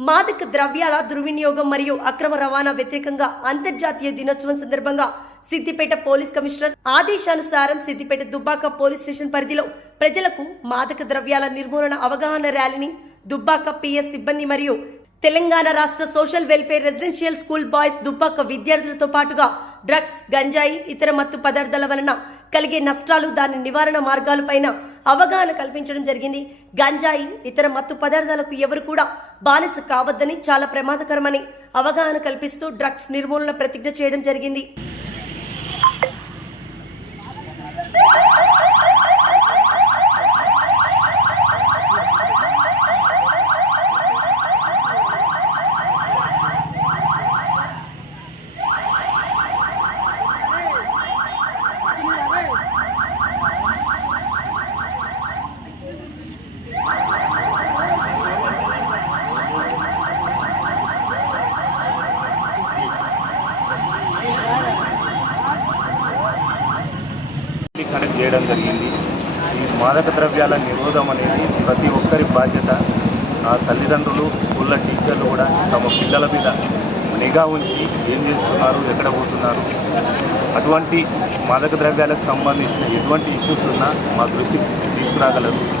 మాదక ద్రవ్యాల దుర్వినియోగం మరియు అక్రమ రవాణా వ్యతిరేకంగా అంతర్జాతీయ దినోత్సవం సందర్భంగా సిద్దిపేట పోలీస్ కమిషనర్ ఆదేశానుసారం సిద్దిపేట దుబ్బాక పోలీస్ స్టేషన్ పరిధిలో ప్రజలకు మాదక ద్రవ్యాల నిర్మూలన అవగాహన ర్యాలీని దుబ్బాక పిఎస్ సిబ్బంది మరియు తెలంగాణ రాష్ట్ర social welfare residential school boys Dubbaka విద్యార్థులతో పాటుగా డ్రగ్స్ గంజాయి ఇతర మత్తు పదార్థాల వలన కలిగే నష్టాలు దాని నివారణ మార్గాలపైన అవగాహన కల్పించడం జరిగింది. గంజాయి ఇతర మత్తు పదార్థాలకు ఎవరు కూడా బానిస కావద్దని చాలా ప్రమాదకరమని అవగాహన కల్పిస్తూ డ్రగ్స్ నిర్మూలన ప్రతిజ్ఞ చేయడం జరిగింది. కనెక్ట్ చేయడం జరిగింది. ఈ మాదక ద్రవ్యాల నిరోధం అనేది ప్రతి ఒక్కరి బాధ్యత. ఆ తల్లిదండ్రులు స్కూళ్ళ టీచర్లు కూడా తమ పిల్లల మీద నిఘా ఉంచి ఏం చేస్తున్నారు ఎక్కడ పోతున్నారు. అటువంటి మాదక ద్రవ్యాలకు సంబంధించిన ఎటువంటి ఇష్యూస్ ఉన్నా మా దృష్టికి తీసుకురాగలరు.